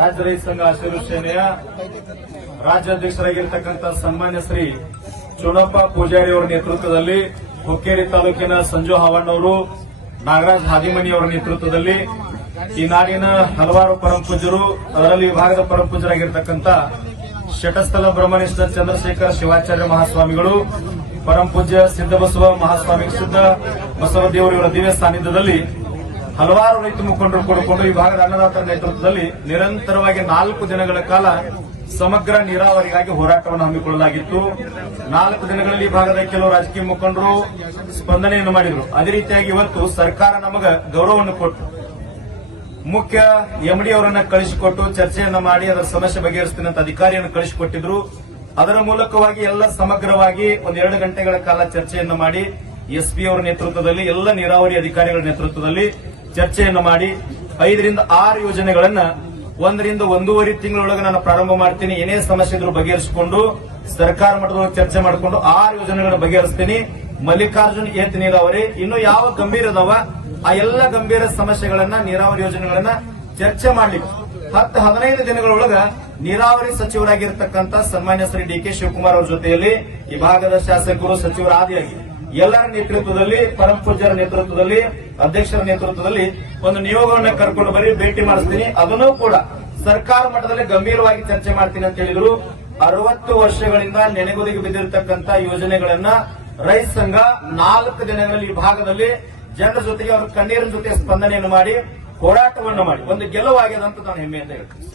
ರಾಜ್ಯ ರೈತ ಸಂಘ ಹಸಿರು ಸೇನೆಯ ರಾಜ್ಯಾಧ್ಯಕ್ಷರಾಗಿರ್ತಕ್ಕಂಥ ಸನ್ಮಾನ್ಯ ಶ್ರೀ ಚುನಪ್ಪ ಪೂಜಾರಿ ಅವರ ನೇತೃತ್ವದಲ್ಲಿ ಹುಕ್ಕೇರಿ ತಾಲೂಕಿನ ಸಂಜು ಹಾವಣ್ಣವರು, ನಾಗರಾಜ್ ಹಾದಿಮನಿ ಅವರ ನೇತೃತ್ವದಲ್ಲಿ ಈ ನಾಡಿನ ಹಲವಾರು ಪರಮಪೂಜ್ಯರು, ಅದರಲ್ಲಿ ವಿಭಾಗದ ಪರಮಪೂಜ್ಯರಾಗಿರ್ತಕ್ಕಂಥ ಶಟಸ್ಥಲ ಬ್ರಹ್ಮನಿಷ್ಠ ಚಂದ್ರಶೇಖರ ಶಿವಾಚಾರ್ಯ ಮಹಾಸ್ವಾಮಿಗಳು, ಪರಮಪೂಜ್ಯ ಸಿದ್ದಬಸವ ಮಹಾಸ್ವಾಮಿ ಸಿದ್ದ ಬಸವದೇವರು ಇವರ ದಿವ್ಯ ಸಾನ್ನಿಧ್ಯದಲ್ಲಿ ಹಲವಾರು ರೈತ ಮುಖಂಡರು ಕೂಡಿಕೊಂಡು ಈ ಭಾಗದ ಅನ್ನದಾತರ ನೇತೃತ್ವದಲ್ಲಿ ನಿರಂತರವಾಗಿ 4 ದಿನಗಳ ಕಾಲ ಸಮಗ್ರ ನೀರಾವರಿಗಾಗಿ ಹೋರಾಟವನ್ನು ಹಮ್ಮಿಕೊಳ್ಳಲಾಗಿತ್ತು. 4 ದಿನಗಳಲ್ಲಿ ಈ ಭಾಗದ ಕೆಲವು ರಾಜಕೀಯ ಮುಖಂಡರು ಸ್ಪಂದನೆಯನ್ನು ಮಾಡಿದರು. ಅದೇ ರೀತಿಯಾಗಿ ಇವತ್ತು ಸರ್ಕಾರ ನಮಗ ಗೌರವವನ್ನು ಕೊಟ್ಟು ಮುಖ್ಯ ಎಂಡಿ ಅವರನ್ನ ಕಳಿಸಿಕೊಟ್ಟು ಚರ್ಚೆಯನ್ನ ಮಾಡಿ ಅದರ ಸಮಸ್ಯೆ ಬಗೆಹರಿಸ್ತೀನಿ ಅಂತ ಅಧಿಕಾರಿಯನ್ನು ಕಳಿಸಿಕೊಟ್ಟಿದ್ರು. ಅದರ ಮೂಲಕವಾಗಿ ಎಲ್ಲ ಸಮಗ್ರವಾಗಿ 1-2 ಗಂಟೆಗಳ ಕಾಲ ಚರ್ಚೆಯನ್ನು ಮಾಡಿ ಎಸ್ಪಿ ಅವರ ನೇತೃತ್ವದಲ್ಲಿ ಎಲ್ಲ ನೀರಾವರಿ ಅಧಿಕಾರಿಗಳ ನೇತೃತ್ವದಲ್ಲಿ ಚರ್ಚೆಯನ್ನು ಮಾಡಿ 5 ರಿಂದ 6 ಯೋಜನೆಗಳನ್ನ 1 ರಿಂದ 1.5 ತಿಂಗಳೊಳಗೆ ನಾನು ಪ್ರಾರಂಭ ಮಾಡ್ತೀನಿ. ಏನೇ ಸಮಸ್ಯೆ ಇದ್ರೂ ಬಗೆಹರಿಸಿಕೊಂಡು ಸರ್ಕಾರ ಮಟ್ಟದೊಳಗೆ ಚರ್ಚೆ ಮಾಡಿಕೊಂಡು 6 ಯೋಜನೆಗಳನ್ನು ಬಗೆಹರಿಸ್ತೀನಿ. ಮಲ್ಲಿಕಾರ್ಜುನ್ ಏತ್ ನೀರಾವರಿ ಇನ್ನು ಯಾವ ಗಂಭೀರ ಅದಾವ ಆ ಎಲ್ಲ ಗಂಭೀರ ಸಮಸ್ಯೆಗಳನ್ನ ನೀರಾವರಿ ಯೋಜನೆಗಳನ್ನ ಚರ್ಚೆ ಮಾಡ್ಲಿಕ್ಕೆ 10-15 ದಿನಗಳೊಳಗ ನೀರಾವರಿ ಸಚಿವರಾಗಿರ್ತಕ್ಕಂಥ ಸನ್ಮಾನ್ಯ ಶ್ರೀ ಡಿ.ಕೆ. ಶಿವಕುಮಾರ್ ಅವರ ಜೊತೆಯಲ್ಲಿ ಈ ಭಾಗದ ಶಾಸಕರು, ಸಚಿವರ ಆದಿಯಾಗಿ ಎಲ್ಲರ ನೇತೃತ್ವದಲ್ಲಿ, ಪರಮಪೂಜ್ಯರ ನೇತೃತ್ವದಲ್ಲಿ, ಅಧ್ಯಕ್ಷರ ನೇತೃತ್ವದಲ್ಲಿ ಒಂದು ನಿಯೋಗವನ್ನ ಕರ್ಕೊಂಡು ಬರೀ ಭೇಟಿ ಮಾಡಿಸ್ತೀನಿ. ಅದನ್ನೂ ಕೂಡ ಸರ್ಕಾರ ಮಟ್ಟದಲ್ಲಿ ಗಂಭೀರವಾಗಿ ಚರ್ಚೆ ಮಾಡ್ತೀನಿ ಅಂತ ಹೇಳಿದ್ರು. 60 ವರ್ಷಗಳಿಂದ ನೆನೆಗುದಿಗೆ ಬಿದ್ದಿರತಕ್ಕಂಥ ಯೋಜನೆಗಳನ್ನ ರೈತ ಸಂಘ 4 ದಿನಗಳಲ್ಲಿ ಈ ಭಾಗದಲ್ಲಿ ಜನರ ಜೊತೆಗೆ ಅವರ ಕಣ್ಣೀರಿನ ಜೊತೆ ಸ್ಪಂದನೆಯನ್ನು ಮಾಡಿ ಹೋರಾಟವನ್ನು ಮಾಡಿ ಒಂದು ಗೆಲುವಾಗಿದೆ ಅಂತ ನಾನು ಹೆಮ್ಮೆಯಿಂದ ಹೇಳ್ತೀನಿ.